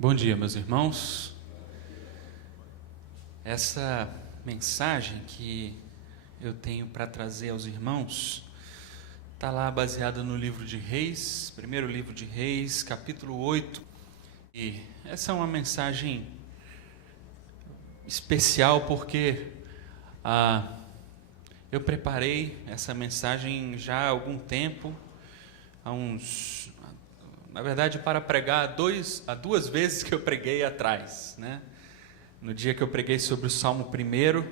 Bom dia, meus irmãos. Essa mensagem que eu tenho para trazer aos irmãos está lá baseada no livro de Reis, primeiro livro de Reis, capítulo 8. E essa é uma mensagem especial porque eu preparei essa mensagem já há algum tempo, na verdade, para pregar há duas vezes que eu preguei atrás, né? No dia que eu preguei sobre o Salmo 1,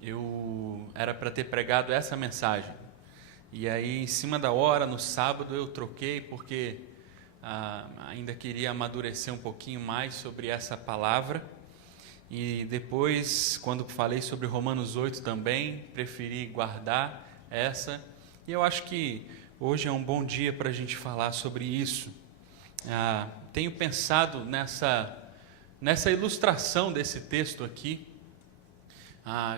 eu era para ter pregado essa mensagem. E aí, em cima da hora, no sábado, eu troquei porque ainda queria amadurecer um pouquinho mais sobre essa palavra. E depois, quando falei sobre Romanos 8 também, preferi guardar essa. E eu acho que hoje é um bom dia para a gente falar sobre isso. Tenho pensado nessa ilustração desse texto aqui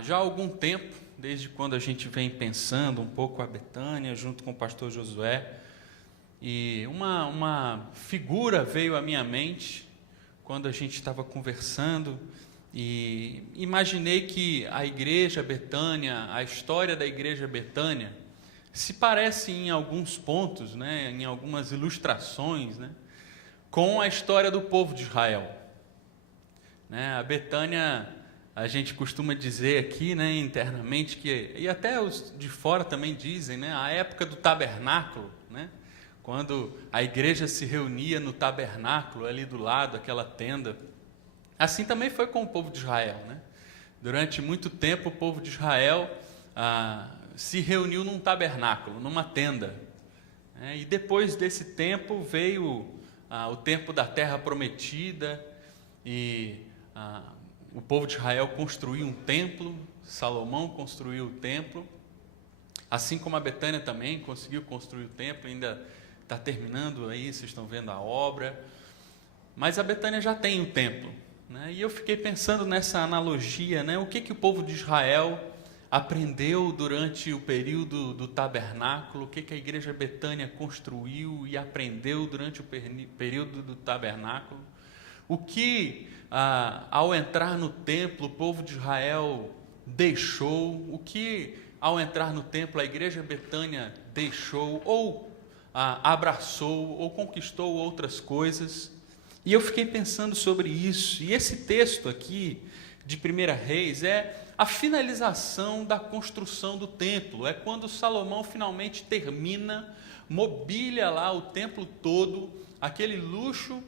já há algum tempo, desde quando a gente vem pensando um pouco a Betânia, junto com o pastor Josué. E uma figura veio à minha mente quando a gente estava conversando e imaginei que a igreja Betânia, a história da igreja Betânia, se parece em alguns pontos, né, em algumas ilustrações, né, com a história do povo de Israel. Né, a Betânia, a gente costuma dizer aqui, né, internamente, e até os de fora também dizem, né, a época do tabernáculo, né, quando a igreja se reunia no tabernáculo, ali do lado, aquela tenda. Assim também foi com o povo de Israel. Né? Durante muito tempo, o povo de Israel se reuniu num tabernáculo, numa tenda. E depois desse tempo veio o tempo da terra prometida e o povo de Israel construiu um templo, Salomão construiu o templo, assim como a Betânia também conseguiu construir o templo, ainda está terminando aí, vocês estão vendo a obra, mas a Betânia já tem o templo. Né? E eu fiquei pensando nessa analogia, né? O que o povo de Israel aprendeu durante o período do tabernáculo, o que a igreja Betânia construiu e aprendeu durante o período do tabernáculo, o que ao entrar no templo o povo de Israel deixou, o que ao entrar no templo a igreja Betânia deixou, ou abraçou, ou conquistou outras coisas. E eu fiquei pensando sobre isso, e esse texto aqui de 1 Reis é a finalização da construção do templo, é quando Salomão finalmente termina, mobília lá o templo todo, aquele luxo,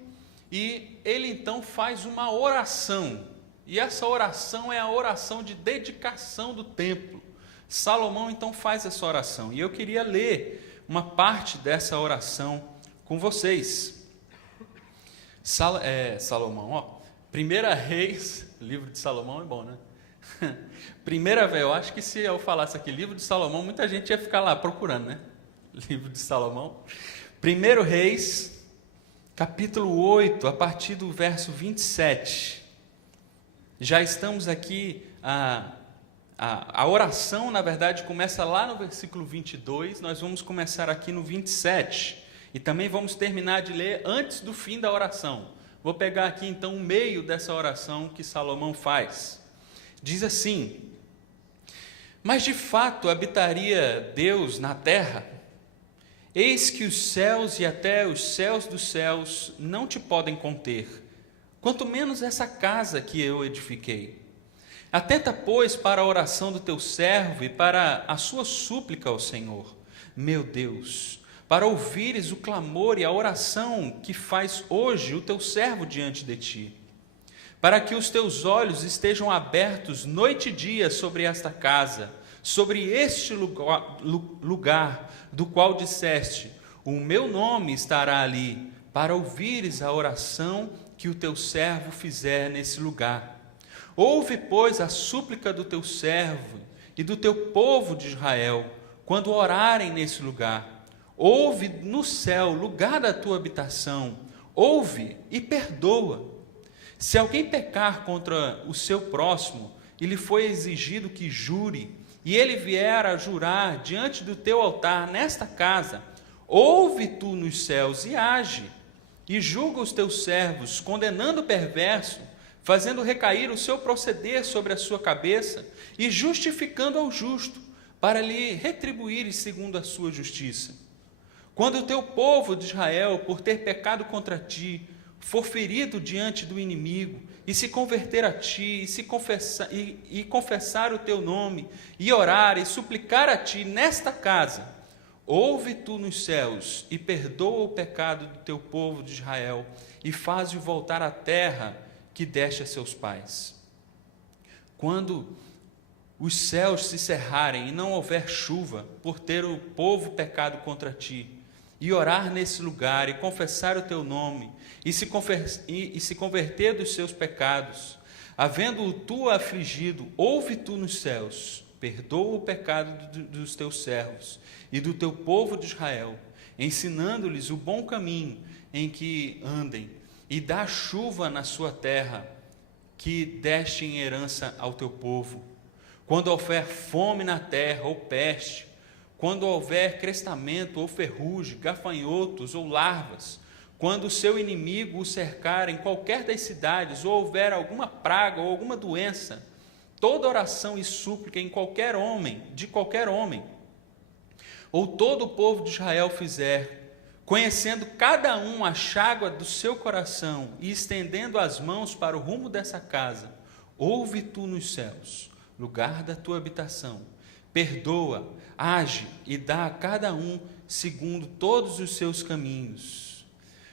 e ele então faz uma oração, e essa oração é a oração de dedicação do templo. Salomão então faz essa oração, e eu queria ler uma parte dessa oração com vocês. Salomão, 1 Reis, livro de Salomão é bom, né? Eu acho que se eu falasse aqui livro de Salomão, muita gente ia ficar lá procurando, né? Livro de Salomão. 1 Reis, capítulo 8, a partir do verso 27. Já estamos aqui, a oração, na verdade, começa lá no versículo 22, nós vamos começar aqui no 27. E também vamos terminar de ler antes do fim da oração. Vou pegar aqui então o meio dessa oração que Salomão faz. Diz assim: mas de fato habitaria Deus na terra? Eis que os céus e até os céus dos céus não te podem conter, quanto menos essa casa que eu edifiquei. Atenta, pois, para a oração do teu servo e para a sua súplica ao Senhor, meu Deus, para ouvires o clamor e a oração que faz hoje o teu servo diante de ti, para que os teus olhos estejam abertos noite e dia sobre esta casa, sobre este lugar do qual disseste, o meu nome estará ali, para ouvires a oração que o teu servo fizer nesse lugar. Ouve, pois, a súplica do teu servo e do teu povo de Israel, quando orarem nesse lugar. Ouve no céu, lugar da tua habitação, ouve e perdoa. Se alguém pecar contra o seu próximo, e lhe foi exigido que jure, e ele vier a jurar diante do teu altar nesta casa, ouve tu nos céus e age. e julga os teus servos, condenando o perverso, fazendo recair o seu proceder sobre a sua cabeça, e justificando ao justo, para lhe retribuir segundo a sua justiça. Quando o teu povo de Israel, por ter pecado contra ti, for ferido diante do inimigo, e se converter a ti, e confessar o teu nome, e orar e suplicar a ti nesta casa, ouve tu nos céus, e perdoa o pecado do teu povo de Israel, e faz-o voltar à terra que deste a seus pais. Quando os céus se cerrarem e não houver chuva, por ter o povo pecado contra ti, e orar nesse lugar, e confessar o teu nome, e se converter dos seus pecados, havendo-o tu afligido, ouve tu nos céus, perdoa o pecado dos teus servos e do teu povo de Israel, ensinando-lhes o bom caminho em que andem, e dá chuva na sua terra, que deste em herança ao teu povo. Quando houver fome na terra, ou peste, quando houver crestamento, ou ferrugem, gafanhotos, ou larvas, quando o seu inimigo o cercar em qualquer das cidades, ou houver alguma praga, ou alguma doença, toda oração e súplica de qualquer homem, ou todo o povo de Israel fizer, conhecendo cada um a chágua do seu coração, e estendendo as mãos para o rumo dessa casa, ouve tu nos céus, lugar da tua habitação, perdoa, age e dá a cada um segundo todos os seus caminhos,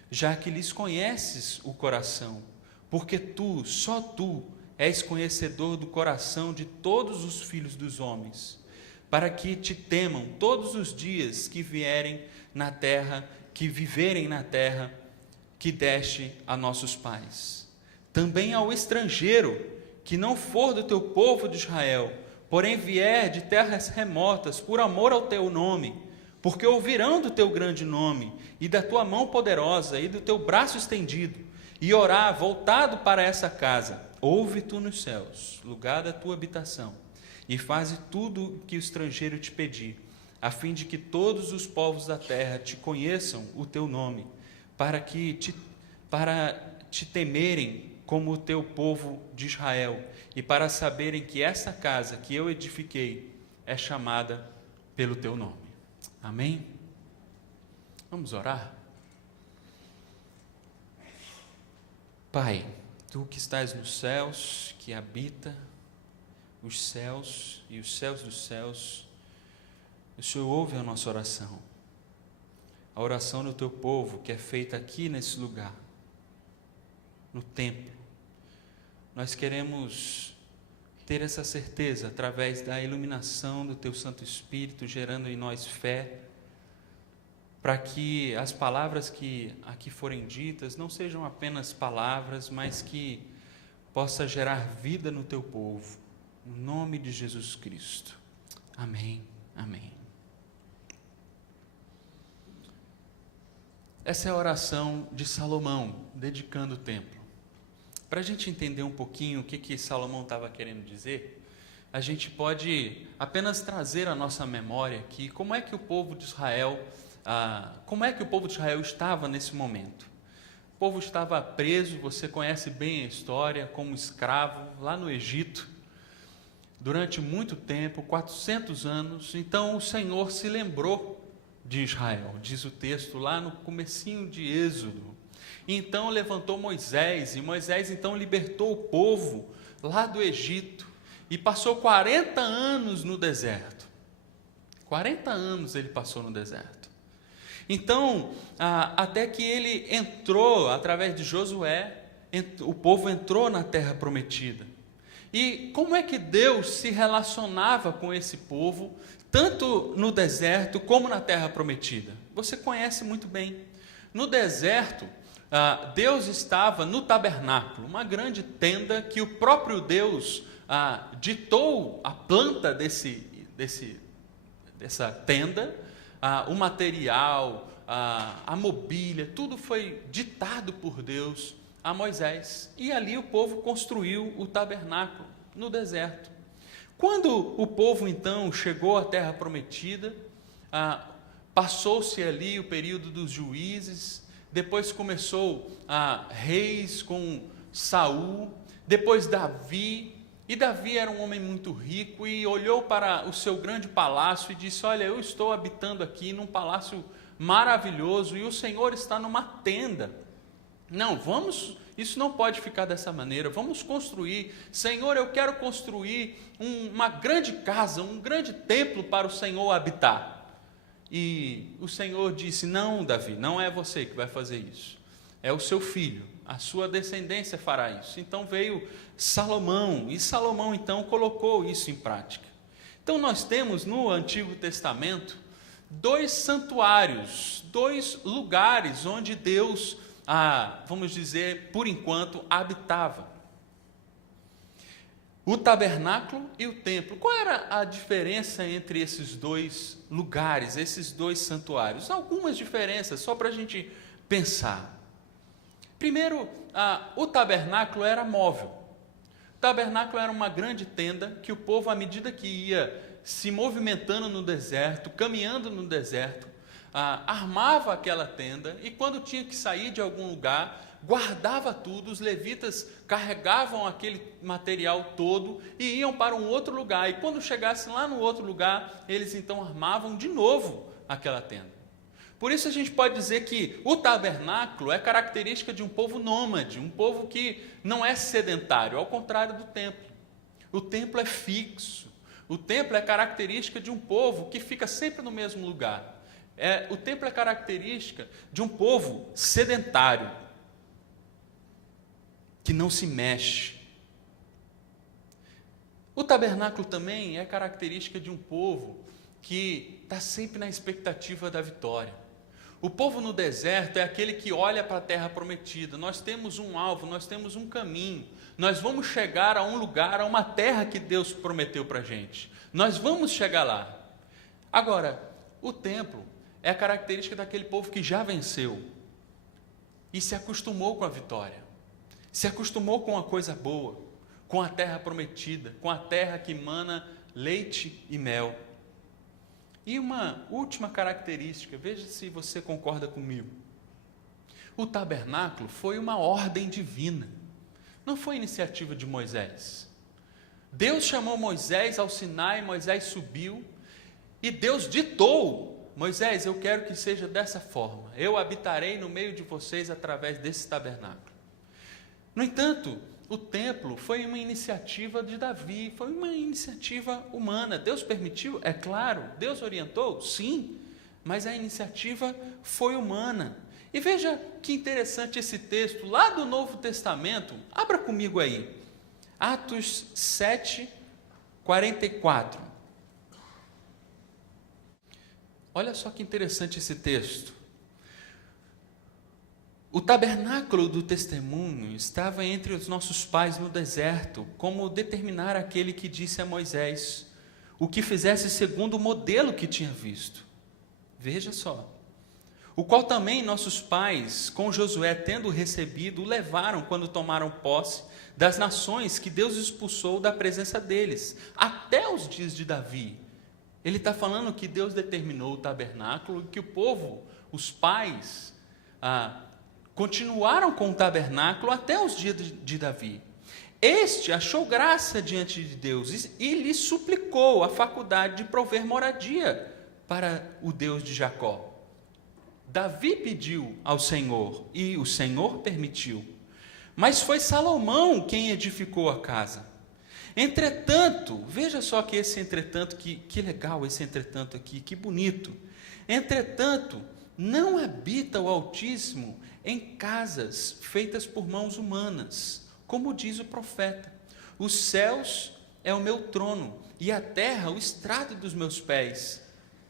já que lhes conheces o coração, porque tu, só tu, és conhecedor do coração de todos os filhos dos homens, para que te temam todos os dias que viverem na terra que deste a nossos pais. Também ao estrangeiro, que não for do teu povo de Israel, porém vier de terras remotas, por amor ao teu nome, porque ouvirão do teu grande nome, e da tua mão poderosa, e do teu braço estendido, e orar voltado para essa casa, ouve tu nos céus, lugar da tua habitação, e faze tudo o que o estrangeiro te pedir, a fim de que todos os povos da terra te conheçam o teu nome, para te temerem como o teu povo de Israel, e para saberem que essa casa que eu edifiquei é chamada pelo teu nome. Amém? Vamos orar? Pai, tu que estás nos céus, que habita os céus e os céus dos céus, o Senhor ouve a nossa oração, a oração do teu povo que é feita aqui nesse lugar, no templo. Nós queremos ter essa certeza através da iluminação do teu Santo Espírito, gerando em nós fé, para que as palavras que aqui forem ditas não sejam apenas palavras, mas que possa gerar vida no teu povo, no nome de Jesus Cristo. Amém, amém. Essa é a oração de Salomão, dedicando o templo. Para a gente entender um pouquinho o que Salomão estava querendo dizer, a gente pode apenas trazer à nossa memória aqui como é que o povo de Israel estava nesse momento. O povo estava preso, você conhece bem a história, como escravo lá no Egito, durante muito tempo, 400 anos. Então o Senhor se lembrou de Israel, diz o texto lá no comecinho de Êxodo. Então levantou Moisés, e Moisés então libertou o povo lá do Egito, e passou 40 anos no deserto. 40 anos ele passou no deserto. Então, até que ele entrou, através de Josué, o povo entrou na terra prometida. E como é que Deus se relacionava com esse povo, tanto no deserto como na terra prometida? Você conhece muito bem. No deserto, Deus estava no tabernáculo, uma grande tenda que o próprio Deus ditou a planta dessa tenda, o material, a mobília, tudo foi ditado por Deus a Moisés. E ali o povo construiu o tabernáculo no deserto. Quando o povo então chegou à terra prometida, passou-se ali o período dos juízes, depois começou reis com Saul, depois Davi, e Davi era um homem muito rico e olhou para o seu grande palácio e disse: olha, eu estou habitando aqui num palácio maravilhoso e o Senhor está numa tenda. Não, isso não pode ficar dessa maneira, vamos construir. Senhor, eu quero construir uma grande casa, um grande templo para o Senhor habitar. E o Senhor disse: não, Davi, não é você que vai fazer isso, é o seu filho, a sua descendência fará isso. Então veio Salomão, e Salomão então colocou isso em prática. Então nós temos no Antigo Testamento 2 santuários, 2 lugares onde Deus, vamos dizer, por enquanto, habitava. O tabernáculo e o templo. Qual era a diferença entre esses 2 lugares, esses 2 santuários? Algumas diferenças, só para a gente pensar. Primeiro, o tabernáculo era móvel. O tabernáculo era uma grande tenda que o povo, à medida que ia se movimentando no deserto, caminhando no deserto, armava aquela tenda e quando tinha que sair de algum lugar, guardava tudo. Os levitas carregavam aquele material todo e iam para um outro lugar, e quando chegassem lá no outro lugar, eles então armavam de novo aquela tenda. Por isso a gente pode dizer que o tabernáculo é característica de um povo nômade, um povo que não é sedentário, ao contrário do templo. O templo é fixo, o templo é característica de um povo que fica sempre no mesmo lugar. O templo é característica de um povo sedentário, que não se mexe. O tabernáculo também é característica de um povo que está sempre na expectativa da vitória. O povo no deserto é aquele que olha para a terra prometida. Nós temos um alvo, nós temos um caminho. Nós vamos chegar a um lugar, a uma terra que Deus prometeu para a gente. Nós vamos chegar lá. Agora, o templo é a característica daquele povo que já venceu e se acostumou com a vitória. Se acostumou com a coisa boa, com a terra prometida, com a terra que mana leite e mel. E uma última característica, veja se você concorda comigo. O tabernáculo foi uma ordem divina, não foi iniciativa de Moisés. Deus chamou Moisés ao Sinai, Moisés subiu, e Deus ditou: Moisés, eu quero que seja dessa forma, eu habitarei no meio de vocês através desse tabernáculo. No entanto, o templo foi uma iniciativa de Davi, foi uma iniciativa humana. Deus permitiu? É claro. Deus orientou? Sim. Mas a iniciativa foi humana. E veja que interessante esse texto, lá do Novo Testamento. Abra comigo aí. Atos 7, 44. Olha só que interessante esse texto. O tabernáculo do testemunho estava entre os nossos pais no deserto, como determinar aquele que disse a Moisés o que fizesse segundo o modelo que tinha visto. Veja só. O qual também nossos pais, com Josué tendo recebido, o levaram quando tomaram posse das nações que Deus expulsou da presença deles, até os dias de Davi. Ele está falando que Deus determinou o tabernáculo e que o povo, os pais, continuaram com o tabernáculo até os dias de Davi. Este achou graça diante de Deus e lhe suplicou a faculdade de prover moradia para o Deus de Jacó. Davi pediu ao Senhor e o Senhor permitiu. Mas foi Salomão quem edificou a casa. Entretanto, veja só que esse entretanto, que legal esse entretanto aqui, que bonito. Entretanto, não habita o Altíssimo em casas feitas por mãos humanas, como diz o profeta: os céus é o meu trono e a terra o estrado dos meus pés.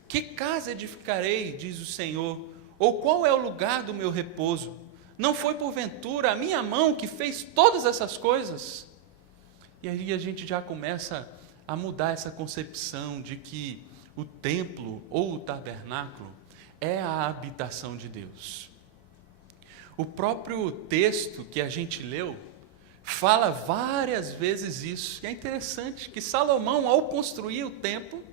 Que casa edificarei, diz o Senhor, ou qual é o lugar do meu repouso? Não foi porventura a minha mão que fez todas essas coisas? E aí a gente já começa a mudar essa concepção de que o templo ou o tabernáculo é a habitação de Deus. O próprio texto que a gente leu fala várias vezes isso. E é interessante que Salomão, ao construir o templo,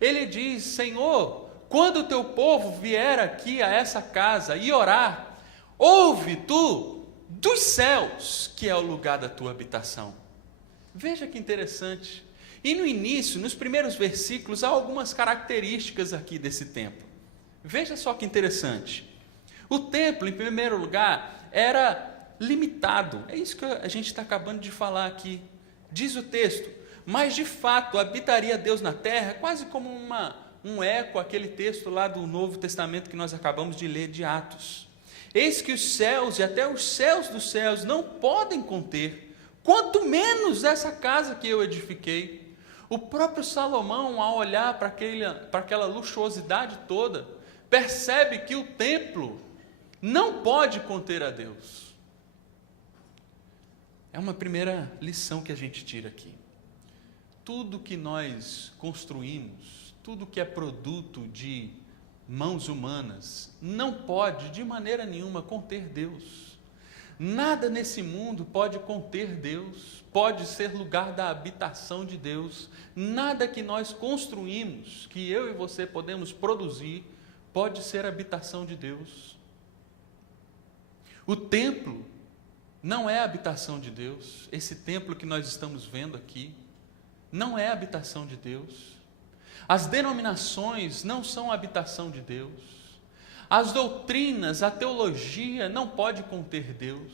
ele diz: Senhor, quando o teu povo vier aqui a essa casa e orar, ouve tu dos céus, que é o lugar da tua habitação. Veja que interessante. E no início, nos primeiros versículos, há algumas características aqui desse templo. Veja só que interessante. O templo, em primeiro lugar, era limitado. É isso que a gente está acabando de falar aqui. Diz o texto: mas de fato habitaria Deus na terra, quase como um eco àquele texto lá do Novo Testamento que nós acabamos de ler, de Atos. Eis que os céus e até os céus dos céus não podem conter, quanto menos essa casa que eu edifiquei. O próprio Salomão, ao olhar para aquela luxuosidade toda, percebe que o templo não pode conter a Deus. É uma primeira lição que a gente tira aqui. Tudo que nós construímos, tudo que é produto de mãos humanas, não pode de maneira nenhuma conter Deus. Nada nesse mundo pode conter Deus, pode ser lugar da habitação de Deus. Nada que nós construímos, que eu e você podemos produzir, pode ser habitação de Deus. O templo não é a habitação de Deus. Esse templo que nós estamos vendo aqui não é a habitação de Deus. As denominações não são a habitação de Deus. As doutrinas, a teologia não pode conter Deus.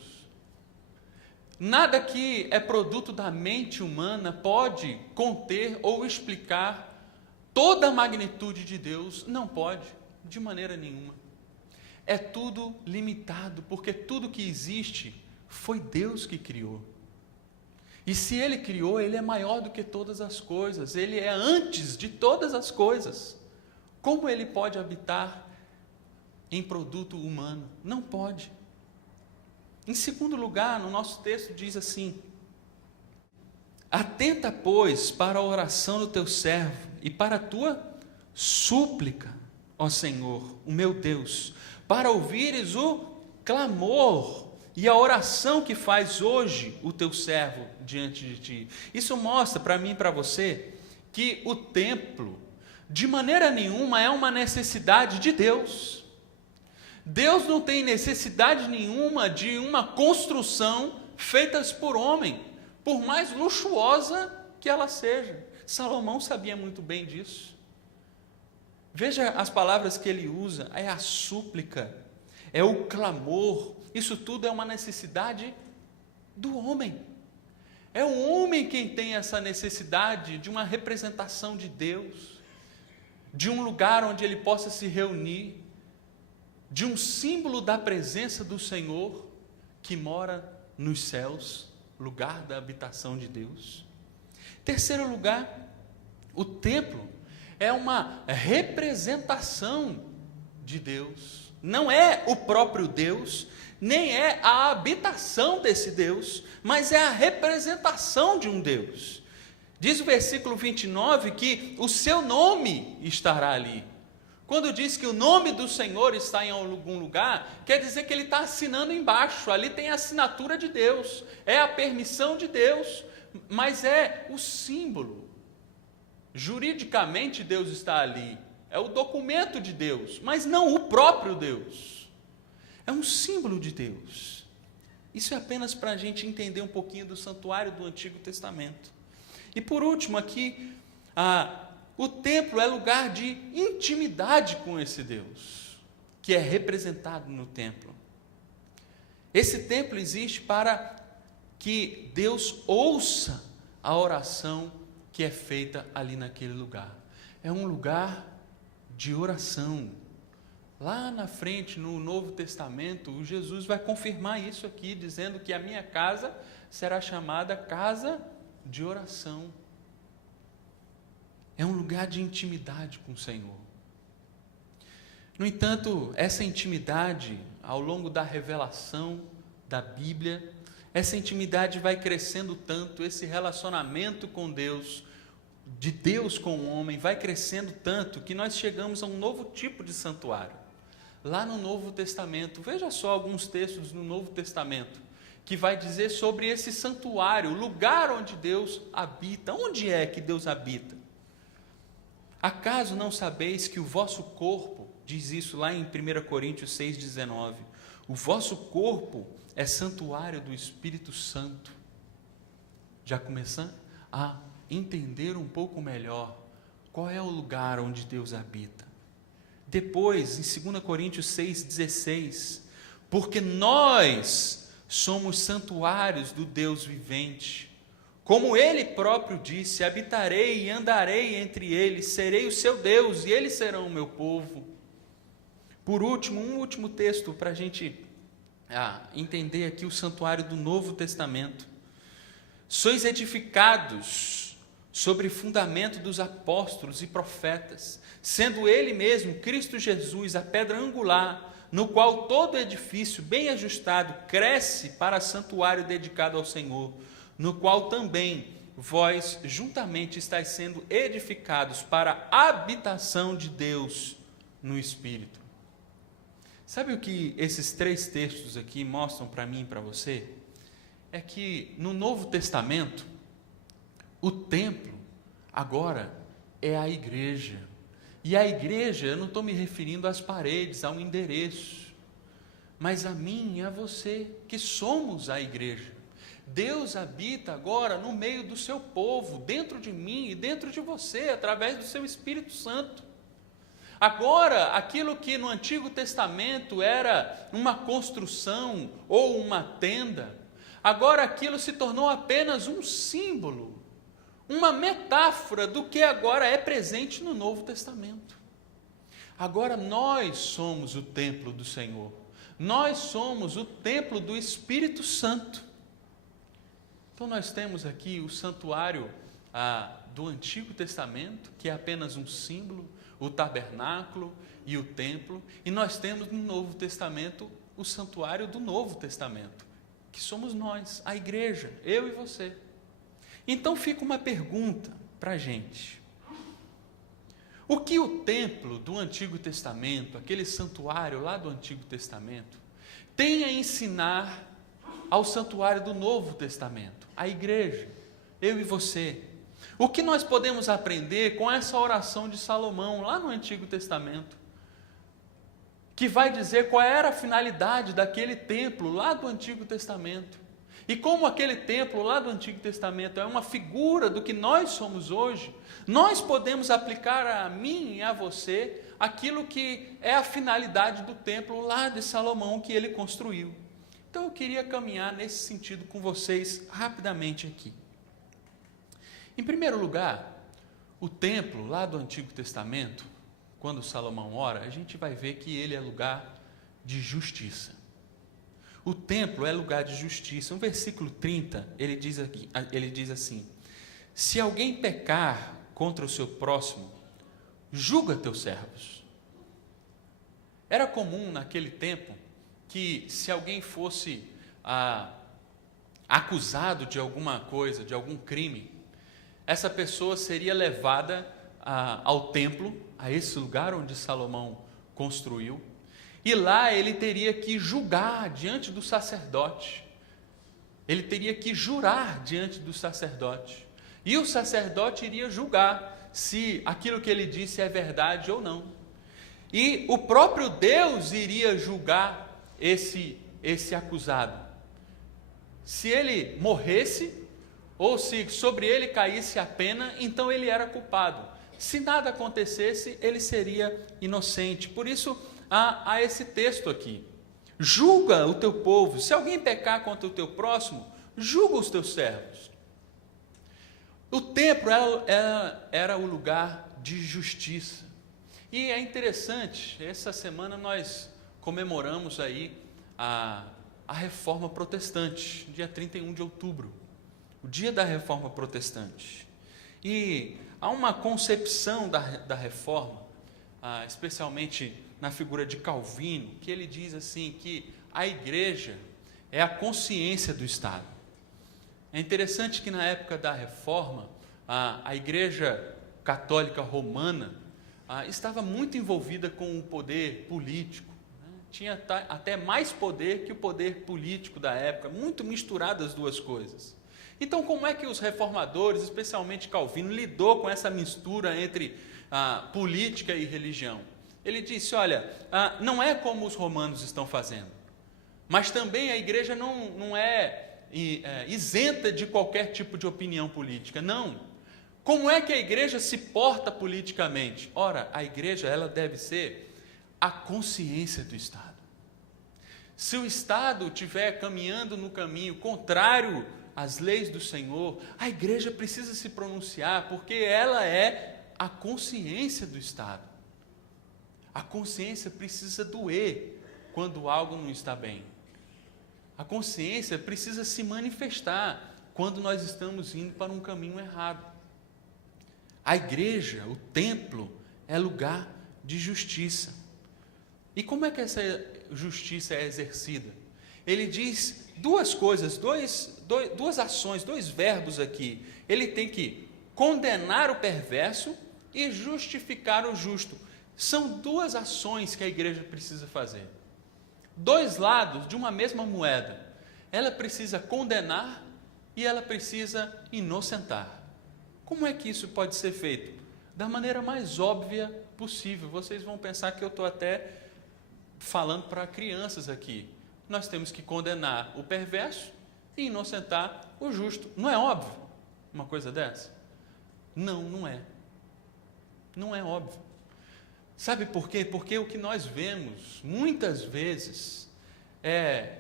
Nada que é produto da mente humana pode conter ou explicar toda a magnitude de Deus. Não pode, de maneira nenhuma. É tudo limitado, porque tudo que existe foi Deus que criou. E se Ele criou, Ele é maior do que todas as coisas, Ele é antes de todas as coisas. Como Ele pode habitar em produto humano? Não pode. Em segundo lugar, no nosso texto diz assim: atenta, pois, para a oração do teu servo e para a tua súplica, ó Senhor, o meu Deus, para ouvires o clamor e a oração que faz hoje o teu servo diante de ti. Isso mostra para mim e para você que o templo, de maneira nenhuma, é uma necessidade de Deus. Deus não tem necessidade nenhuma de uma construção feita por homem, por mais luxuosa que ela seja. Salomão sabia muito bem disso. Veja as palavras que ele usa: é a súplica, é o clamor. Isso tudo é uma necessidade do homem. É o homem quem tem essa necessidade de uma representação de Deus, de um lugar onde ele possa se reunir, de um símbolo da presença do Senhor que mora nos céus, lugar da habitação de Deus. Terceiro lugar, o templo é uma representação de Deus. Não é o próprio Deus, nem é a habitação desse Deus, mas é a representação de um Deus. Diz o versículo 29 que o seu nome estará ali. Quando diz que o nome do Senhor está em algum lugar, quer dizer que ele está assinando embaixo. Ali tem a assinatura de Deus, é a permissão de Deus, mas é o símbolo. Juridicamente Deus está ali, é o documento de Deus, mas não o próprio Deus. É um símbolo de Deus. Isso é apenas para a gente entender um pouquinho do santuário do Antigo Testamento. E por último aqui, o templo é lugar de intimidade com esse Deus, que é representado no templo. Esse templo existe para que Deus ouça a oração que é feita ali naquele lugar. É um lugar de oração. Lá na frente, no Novo Testamento, Jesus vai confirmar isso aqui, dizendo que a minha casa será chamada casa de oração. É um lugar de intimidade com o Senhor. No entanto, essa intimidade, ao longo da revelação da Bíblia, essa intimidade vai crescendo tanto, esse relacionamento com Deus, de Deus com o homem, vai crescendo tanto, que nós chegamos a um novo tipo de santuário. Lá no Novo Testamento, veja só alguns textos no Novo Testamento, que vai dizer sobre esse santuário, o lugar onde Deus habita. Onde é que Deus habita? Acaso não sabeis que o vosso corpo, diz isso lá em 1 Coríntios 6,19, o vosso corpo é santuário do Espírito Santo. Já começando a entender um pouco melhor qual é o lugar onde Deus habita. Depois, em 2 Coríntios 6,16, porque nós somos santuários do Deus vivente. Como Ele próprio disse, habitarei e andarei entre eles, serei o seu Deus e eles serão o meu povo. Por último, um último texto para a gente entender aqui o santuário do Novo Testamento. Sois edificados sobre fundamento dos apóstolos e profetas, sendo Ele mesmo, Cristo Jesus, a pedra angular, no qual todo edifício bem ajustado cresce para santuário dedicado ao Senhor, no qual também vós juntamente estáis sendo edificados para a habitação de Deus no Espírito. Sabe o que esses 3 textos aqui mostram para mim e para você? É que no Novo Testamento, o templo agora é a igreja. E a igreja, eu não estou me referindo às paredes, ao endereço, mas a mim e a você, que somos a igreja. Deus habita agora no meio do seu povo, dentro de mim e dentro de você, através do seu Espírito Santo. Agora, aquilo que no Antigo Testamento era uma construção ou uma tenda, agora aquilo se tornou apenas um símbolo, uma metáfora do que agora é presente no Novo Testamento. Agora nós somos o templo do Senhor, nós somos o templo do Espírito Santo. Então nós temos aqui o santuário do Antigo Testamento, que é apenas um símbolo, o tabernáculo e o templo, e nós temos no Novo Testamento o santuário do Novo Testamento, que somos nós, a igreja, eu e você. Então fica uma pergunta para a gente: o que o templo do Antigo Testamento, aquele santuário lá do Antigo Testamento, tem a ensinar ao santuário do Novo Testamento, a igreja, eu e você? O que nós podemos aprender com essa oração de Salomão lá no Antigo Testamento, que vai dizer qual era a finalidade daquele templo lá do Antigo Testamento, e como aquele templo lá do Antigo Testamento é uma figura do que nós somos hoje, nós podemos aplicar a mim e a você aquilo que é a finalidade do templo lá de Salomão que ele construiu. Então eu queria caminhar nesse sentido com vocês rapidamente aqui. Em primeiro lugar, o templo lá do Antigo Testamento, quando Salomão ora, a gente vai ver que ele é lugar de justiça. O templo é lugar de justiça. No versículo 30, ele diz assim: se alguém pecar contra o seu próximo, julga teus servos. Era comum naquele tempo que se alguém fosse acusado de alguma coisa, de algum crime, essa pessoa seria levada ao templo, a esse lugar onde Salomão construiu, e lá ele teria que julgar diante do sacerdote, ele teria que jurar diante do sacerdote, e o sacerdote iria julgar se aquilo que ele disse é verdade ou não, e o próprio Deus iria julgar esse acusado. Se ele morresse, ou se sobre ele caísse a pena, então ele era culpado. Se nada acontecesse, ele seria inocente. Por isso, há esse texto aqui: julga o teu povo. Se alguém pecar contra o teu próximo, julga os teus servos. O templo era o lugar de justiça. E é interessante, essa semana nós comemoramos aí a Reforma Protestante, dia 31 de outubro. O dia da Reforma Protestante. E há uma concepção da Reforma, especialmente na figura de Calvino, que ele diz assim, que a igreja é a consciência do Estado. É interessante que na época da Reforma, a igreja católica romana estava muito envolvida com o poder político, né? Tinha até mais poder que o poder político da época, muito misturado as duas coisas. Então, como é que os reformadores, especialmente Calvino, lidou com essa mistura entre política e religião? Ele disse: olha, não é como os romanos estão fazendo. mas também a igreja não é isenta de qualquer tipo de opinião política, não. Como é que a igreja se porta politicamente? Ora, a igreja ela deve ser a consciência do Estado. Se o Estado estiver caminhando no caminho contrário às leis do Senhor, a igreja precisa se pronunciar, porque ela é a consciência do Estado. A consciência precisa doer quando algo não está bem. A consciência precisa se manifestar quando nós estamos indo para um caminho errado. A igreja, o templo, é lugar de justiça. E como é que essa justiça é exercida? Ele diz duas coisas, duas ações, dois verbos aqui. Ele tem que condenar o perverso e justificar o justo. São duas ações que a igreja precisa fazer. Dois lados de uma mesma moeda. Ela precisa condenar e ela precisa inocentar. Como é que isso pode ser feito? Da maneira mais óbvia possível. Vocês vão pensar que eu estou até falando para crianças aqui. Nós temos que condenar o perverso e inocentar o justo. Não é óbvio uma coisa dessa? Não, não é. Não é óbvio. Sabe por quê? Porque o que nós vemos muitas vezes é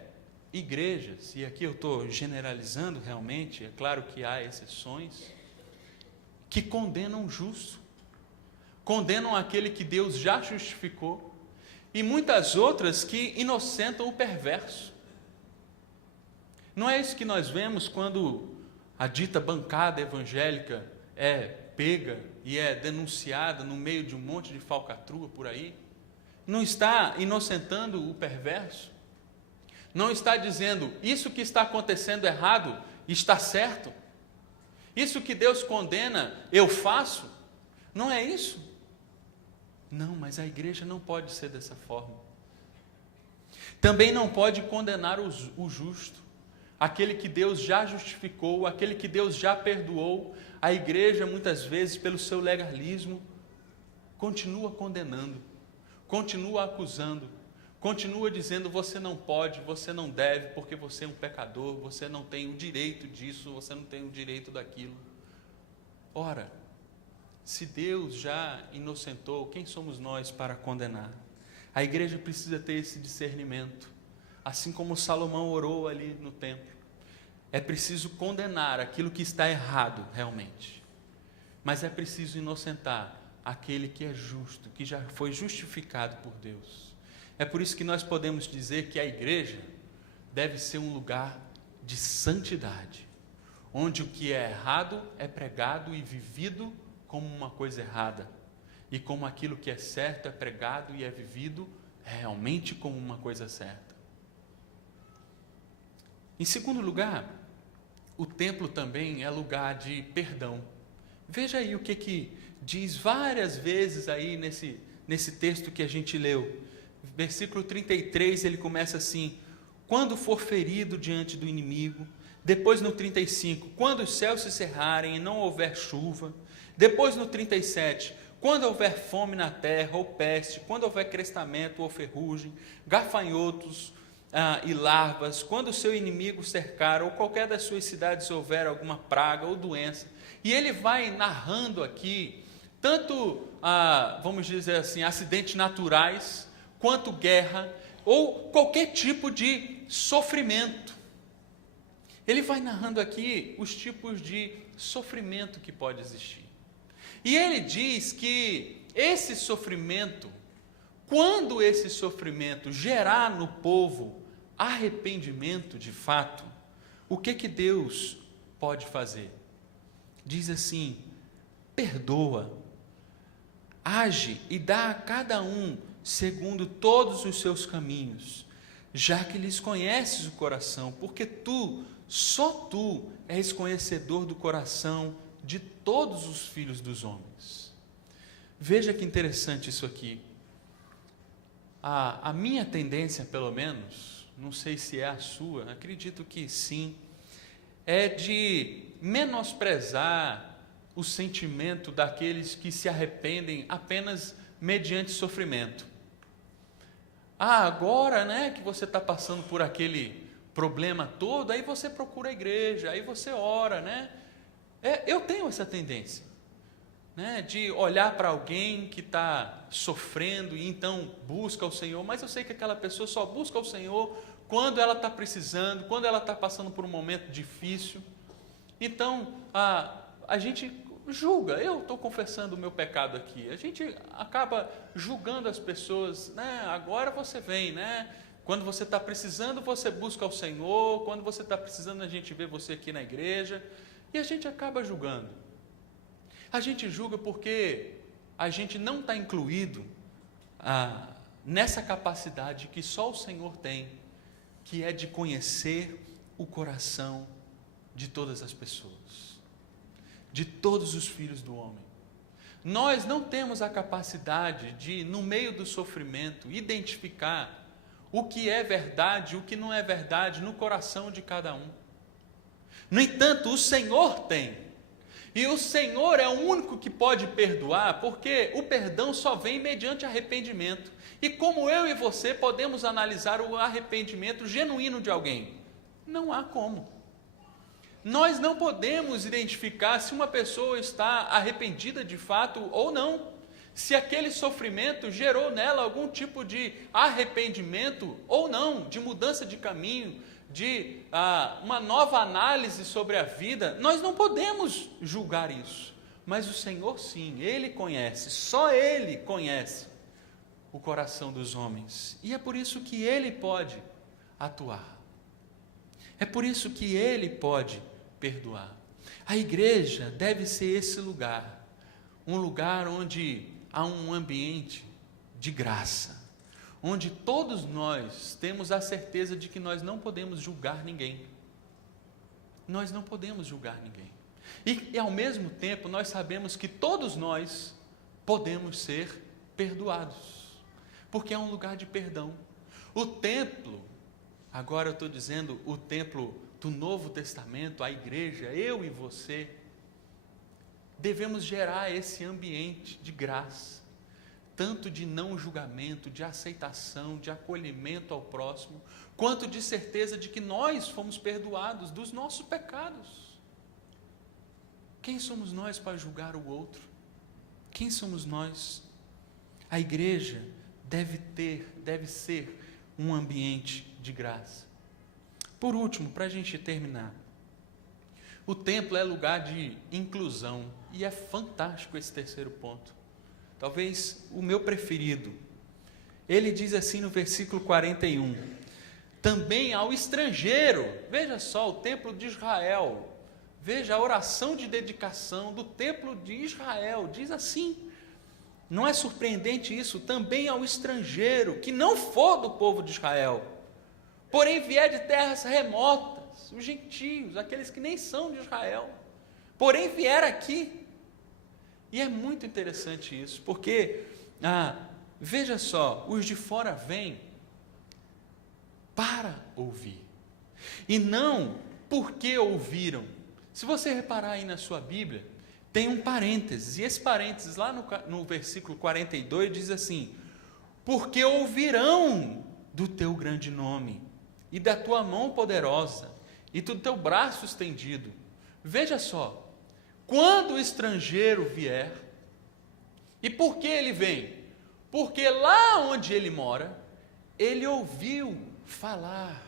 igrejas, e aqui eu estou generalizando realmente, é claro que há exceções, que condenam o justo, condenam aquele que Deus já justificou, e muitas outras que inocentam o perverso. Não é isso que nós vemos quando a dita bancada evangélica é pega e é denunciada no meio de um monte de falcatrua por aí? Não está inocentando o perverso? Não está dizendo, isso que está acontecendo errado está certo? Isso que Deus condena, eu faço? Não é isso? Não, mas a igreja não pode ser dessa forma. Também não pode condenar o justo, aquele que Deus já justificou, aquele que Deus já perdoou. A igreja, muitas vezes, pelo seu legalismo, continua condenando, continua acusando, continua dizendo, você não pode, você não deve, porque você é um pecador, você não tem o direito disso, você não tem o direito daquilo. Ora, se Deus já inocentou, quem somos nós para condenar? A igreja precisa ter esse discernimento, assim como Salomão orou ali no templo. É preciso condenar aquilo que está errado realmente, mas é preciso inocentar aquele que é justo, que já foi justificado por Deus. É por isso que nós podemos dizer que a igreja deve ser um lugar de santidade, onde o que é errado é pregado e vivido como uma coisa errada, e como aquilo que é certo é pregado e é vivido realmente como uma coisa certa. Em segundo lugar, o templo também é lugar de perdão. Veja aí o que diz várias vezes aí nesse texto que a gente leu. Versículo 33, ele começa assim, quando for ferido diante do inimigo. Depois no 35, quando os céus se cerrarem e não houver chuva. Depois no 37, quando houver fome na terra ou peste, quando houver crestamento ou ferrugem, gafanhotos e larvas, quando o seu inimigo cercar, ou qualquer das suas cidades houver alguma praga ou doença. E ele vai narrando aqui, tanto, vamos dizer assim, acidentes naturais, quanto guerra, ou qualquer tipo de sofrimento. Ele vai narrando aqui os tipos de sofrimento que pode existir. E ele diz que esse sofrimento, quando esse sofrimento gerar no povo arrependimento de fato, o que Deus pode fazer? Diz assim, perdoa, age e dá a cada um segundo todos os seus caminhos, já que lhes conheces o coração, porque só tu és conhecedor do coração de todos os filhos dos homens. Veja que interessante isso aqui. A minha tendência, pelo menos, não sei se é a sua, acredito que sim, é de menosprezar o sentimento daqueles que se arrependem apenas mediante sofrimento. agora, né, que você está passando por aquele problema todo, aí você procura a igreja, aí você ora, né? Eu tenho essa tendência, né, de olhar para alguém que está sofrendo e então busca o Senhor, mas eu sei que aquela pessoa só busca o Senhor quando ela está precisando, quando ela está passando por um momento difícil. Então, a gente julga. Eu estou confessando o meu pecado aqui. A gente acaba julgando as pessoas, né? Agora você vem, né? Quando você está precisando, você busca o Senhor. Quando você está precisando, a gente vê você aqui na igreja. E a gente acaba julgando. A gente julga porque a gente não está incluído nessa capacidade que só o Senhor tem, que é de conhecer o coração de todas as pessoas, de todos os filhos do homem. Nós não temos a capacidade de, no meio do sofrimento, identificar o que é verdade e o que não é verdade no coração de cada um. No entanto, o Senhor tem. E o Senhor é o único que pode perdoar, porque o perdão só vem mediante arrependimento. E como eu e você podemos analisar o arrependimento genuíno de alguém? Não há como. Nós não podemos identificar se uma pessoa está arrependida de fato ou não, se aquele sofrimento gerou nela algum tipo de arrependimento ou não, de mudança de caminho, de uma nova análise sobre a vida. Nós não podemos julgar isso, mas o Senhor sim, Ele conhece, só Ele conhece o coração dos homens, e é por isso que Ele pode atuar, é por isso que Ele pode perdoar. A igreja deve ser esse lugar, um lugar onde há um ambiente de graça, onde todos nós temos a certeza de que nós não podemos julgar ninguém. Nós não podemos julgar ninguém. E ao mesmo tempo nós sabemos que todos nós podemos ser perdoados, porque é um lugar de perdão. O templo, agora eu estou dizendo o templo do Novo Testamento, a igreja, eu e você, devemos gerar esse ambiente de graça, tanto de não julgamento, de aceitação, de acolhimento ao próximo, quanto de certeza de que nós fomos perdoados dos nossos pecados. Quem somos nós para julgar o outro? Quem somos nós? A igreja deve ser um ambiente de graça. Por último, para a gente terminar, o templo é lugar de inclusão, e é fantástico esse terceiro ponto, talvez o meu preferido. Ele diz assim no versículo 41, também ao estrangeiro. Veja só, o templo de Israel, veja a oração de dedicação do templo de Israel, diz assim, não é surpreendente isso? Também ao estrangeiro, que não for do povo de Israel, porém vier de terras remotas, os gentios, aqueles que nem são de Israel, porém vier aqui. E é muito interessante isso, porque, veja só, os de fora vêm para ouvir, e não porque ouviram. Se você reparar aí na sua Bíblia, tem um parênteses, e esse parênteses lá no versículo 42 diz assim, porque ouvirão do teu grande nome, e da tua mão poderosa, e do teu braço estendido. Veja só, quando o estrangeiro vier, e por que ele vem? Porque lá onde ele mora, ele ouviu falar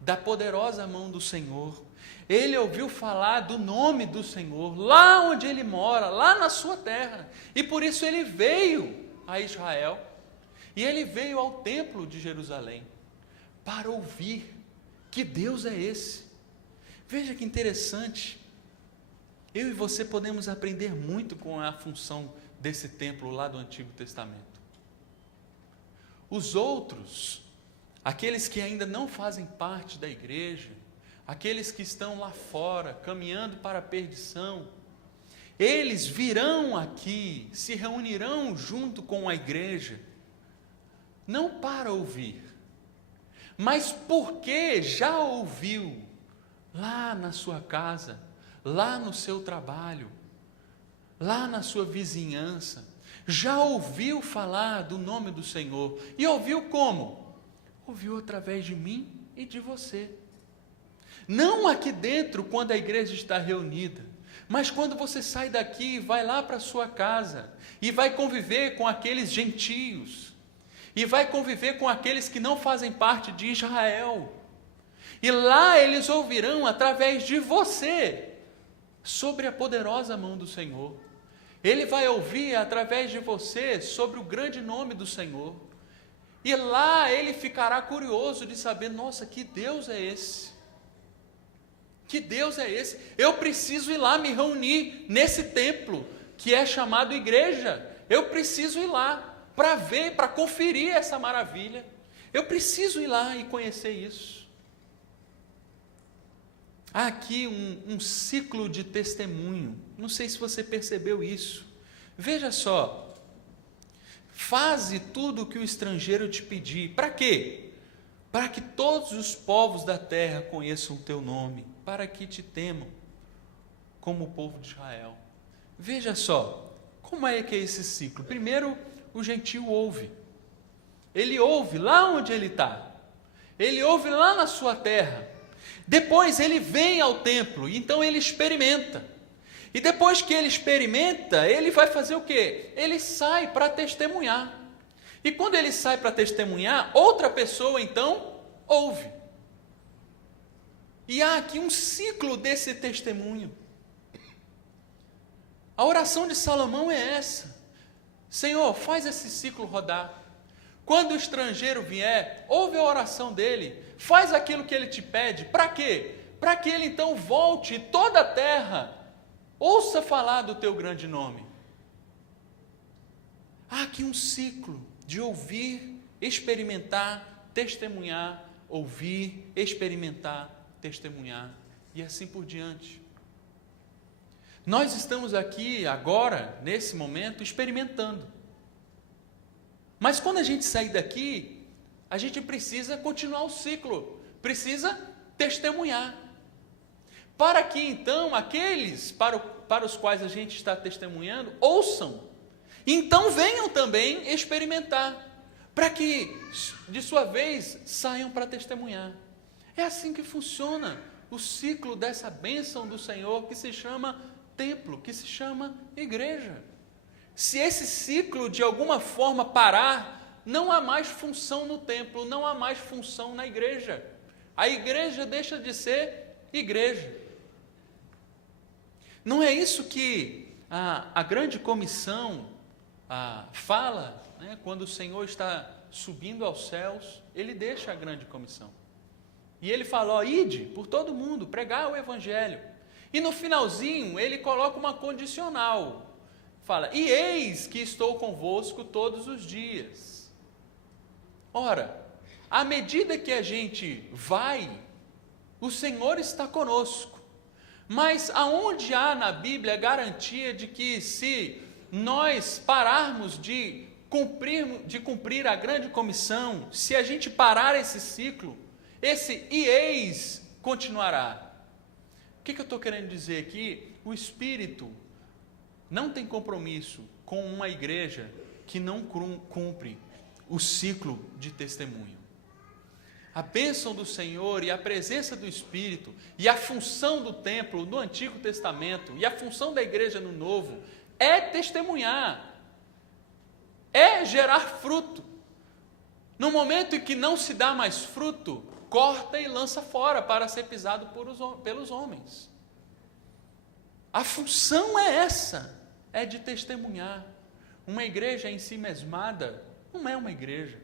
da poderosa mão do Senhor, ele ouviu falar do nome do Senhor, lá onde ele mora, lá na sua terra, e por isso ele veio a Israel, e ele veio ao templo de Jerusalém, para ouvir que Deus é esse. Veja que interessante, eu e você podemos aprender muito com a função desse templo lá do Antigo Testamento. Os outros, aqueles que ainda não fazem parte da igreja, aqueles que estão lá fora, caminhando para a perdição, eles virão aqui, se reunirão junto com a igreja, não para ouvir, mas porque já ouviu lá na sua casa, lá no seu trabalho, lá na sua vizinhança, já ouviu falar do nome do Senhor. E ouviu como? ouviu através de mim e de você. Não aqui dentro, quando a igreja está reunida, mas quando você sai daqui e vai lá para a sua casa, e vai conviver com aqueles gentios, e vai conviver com aqueles que não fazem parte de Israel, e lá eles ouvirão através de você sobre a poderosa mão do Senhor. Ele vai ouvir através de você sobre o grande nome do Senhor. E lá ele ficará curioso de saber, nossa, que Deus é esse? Que Deus é esse? Eu preciso ir lá me reunir nesse templo que é chamado igreja. Eu preciso ir lá para ver, para conferir essa maravilha. Eu preciso ir lá e conhecer isso. Há aqui um ciclo de testemunho. Não sei se você percebeu isso. Veja só. Faze tudo o que o estrangeiro te pedir. Para quê? Para que todos os povos da terra conheçam o teu nome, para que te temam, como o povo de Israel. Veja só, como é que é esse ciclo? Primeiro, o gentio ouve. Ele ouve lá onde ele está. Ele ouve lá na sua terra. Depois ele vem ao templo, então ele experimenta. E depois que ele experimenta, ele vai fazer o quê? Ele sai para testemunhar. E quando ele sai para testemunhar, outra pessoa então ouve. E há aqui um ciclo desse testemunho. A oração de Salomão é essa: Senhor, faz esse ciclo rodar. Quando o estrangeiro vier, ouve a oração dele, faz aquilo que ele te pede. Para quê? Para que ele então volte e toda a terra ouça falar do teu grande nome. Há aqui um ciclo de ouvir, experimentar, testemunhar, ouvir, experimentar, testemunhar e assim por diante. Nós estamos aqui agora, nesse momento, experimentando. Mas quando a gente sair daqui, a gente precisa continuar o ciclo, precisa testemunhar. Para que então aqueles para os quais a gente está testemunhando, ouçam. Então venham também experimentar, para que, de sua vez, saiam para testemunhar. É assim que funciona o ciclo dessa bênção do Senhor, que se chama templo, que se chama igreja. Se esse ciclo de alguma forma parar, não há mais função no templo, não há mais função na igreja. A igreja deixa de ser igreja. Não é isso que a grande comissão fala, né? Quando o Senhor está subindo aos céus, ele deixa a grande comissão. E ele fala, ide por todo mundo, pregar o evangelho. E no finalzinho, ele coloca uma condicional. Fala, e eis que estou convosco todos os dias. Ora, à medida que a gente vai, o Senhor está conosco. Mas aonde há na Bíblia a garantia de que se nós pararmos de cumprir a grande comissão, se a gente parar esse ciclo, esse e eis continuará? O que eu estou querendo dizer aqui? O Espírito não tem compromisso com uma igreja que não cumpre o ciclo de testemunho. A bênção do Senhor e a presença do Espírito e a função do templo no Antigo Testamento e a função da igreja no Novo é testemunhar, é gerar fruto. No momento em que não se dá mais fruto, corta e lança fora para ser pisado pelos homens. A função é essa, é de testemunhar. Uma igreja em si mesmada não é uma igreja.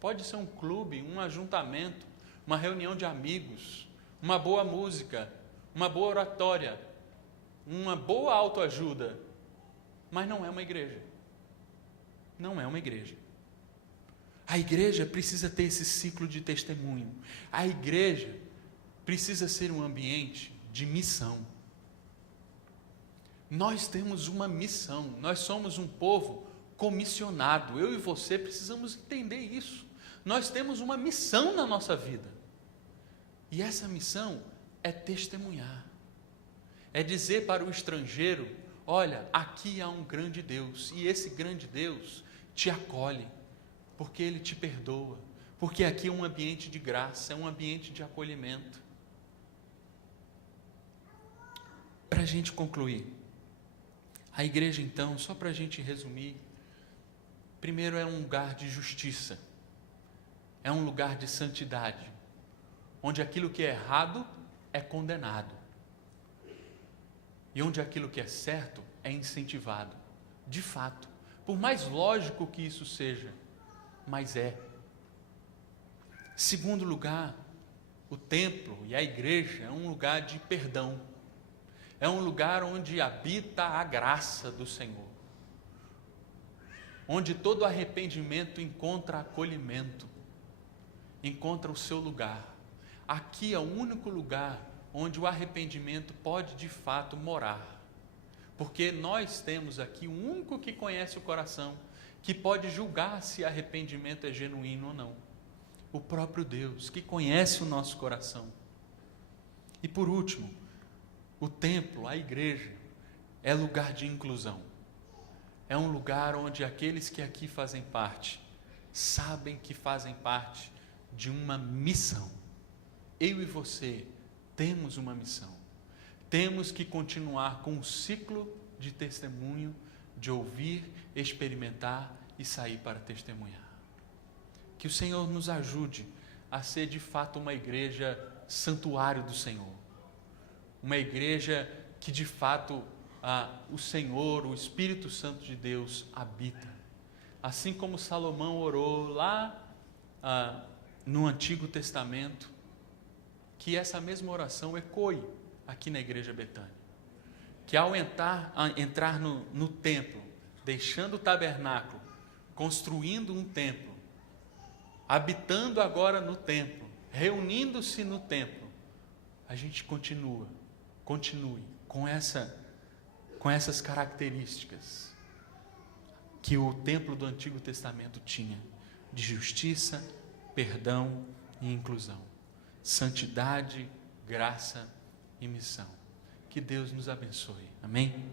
Pode ser um clube, um ajuntamento, uma reunião de amigos, uma boa música, uma boa oratória, uma boa autoajuda, mas não é uma igreja. Não é uma igreja. A igreja precisa ter esse ciclo de testemunho. A igreja precisa ser um ambiente de missão. Nós temos uma missão, nós somos um povo comissionado. Eu e você precisamos entender isso. Nós temos uma missão na nossa vida. E essa missão é testemunhar. É dizer para o estrangeiro, olha, aqui há um grande Deus, e esse grande Deus te acolhe, porque Ele te perdoa, porque aqui é um ambiente de graça, é um ambiente de acolhimento. Para a gente concluir, a igreja então, só para a gente resumir, primeiro é um lugar de justiça, é um lugar de santidade, onde aquilo que é errado é condenado, e onde aquilo que é certo é incentivado, de fato, por mais lógico que isso seja, mas é. Segundo lugar, o templo e a igreja é um lugar de perdão, é um lugar onde habita a graça do Senhor, onde todo arrependimento encontra acolhimento, encontra o seu lugar. Aqui é o único lugar onde o arrependimento pode de fato morar, porque nós temos aqui o único que conhece o coração, que pode julgar se arrependimento é genuíno ou não, o próprio Deus, que conhece o nosso coração. E por último, o templo, a igreja, é lugar de inclusão, é um lugar onde aqueles que aqui fazem parte, sabem que fazem parte de uma missão. Eu e você temos uma missão, temos que continuar com o ciclo de testemunho, de ouvir, experimentar e sair para testemunhar. Que o Senhor nos ajude a ser de fato uma igreja santuário do Senhor, uma igreja que de fato o Senhor, o Espírito Santo de Deus habita, assim como Salomão orou lá no Antigo Testamento, que essa mesma oração ecoe aqui na igreja Betânia, que ao entrar no templo, deixando o tabernáculo, construindo um templo, habitando agora no templo, reunindo-se no templo, a gente continue com essas características que o templo do Antigo Testamento tinha, de justiça, perdão e inclusão, santidade, graça e missão. Que Deus nos abençoe. Amém?